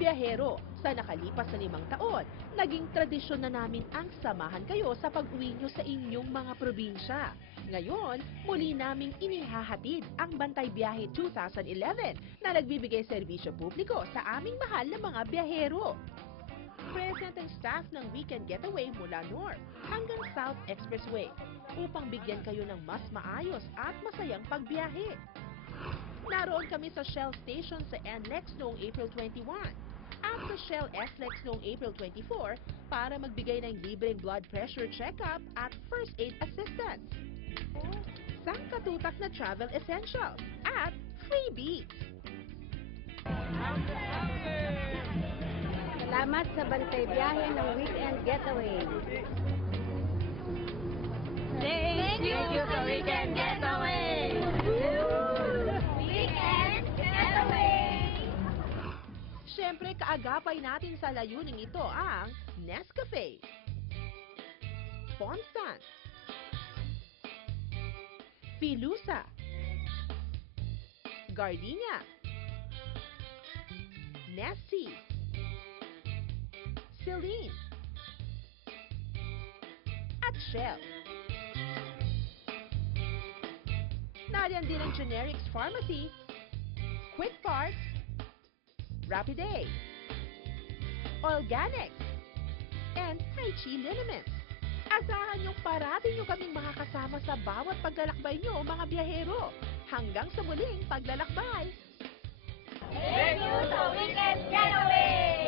biyahero, sa nakalipas na 5 taon, naging tradisyon na namin ang samahan kayo sa pag-uwi nyo sa inyong mga probinsya. Ngayon, muli naming inihahatid ang Bantay Biyahe 2011 na nagbibigay serbisyo publiko sa aming mahal na mga biyahero. Present ang staff ng Weekend Getaway mula North hanggang South Expressway upang bigyan kayo ng mas maayos at masayang pagbiyahe. Naroon kami sa Shell Station sa NLEX noong April 21 at sa Shell SLEX noong April 24 para magbigay ng libreng blood pressure check-up at first aid assistance. Sangkatutak na travel essentials at freebies. Salamat sa Bantay Biyahe ng Weekend Getaway. Thank you sa Weekend Getaway! Weekend Getaway! Siyempre, kaagapay natin sa layuning ito ang Nescafe, Ponstan, Filusa, Gardenia, Nessie, Celine, at Shell. Nariyan din ang Generics Pharmacy, Quick Parts, Rapid A, Organics, and Taichi Liniments. Asahan niyong parati niyo kaming makakasama sa bawat paglalakbay niyo, mga biyahero. Hanggang sa muling paglalakbay! Thank you sa Weekend Getaway!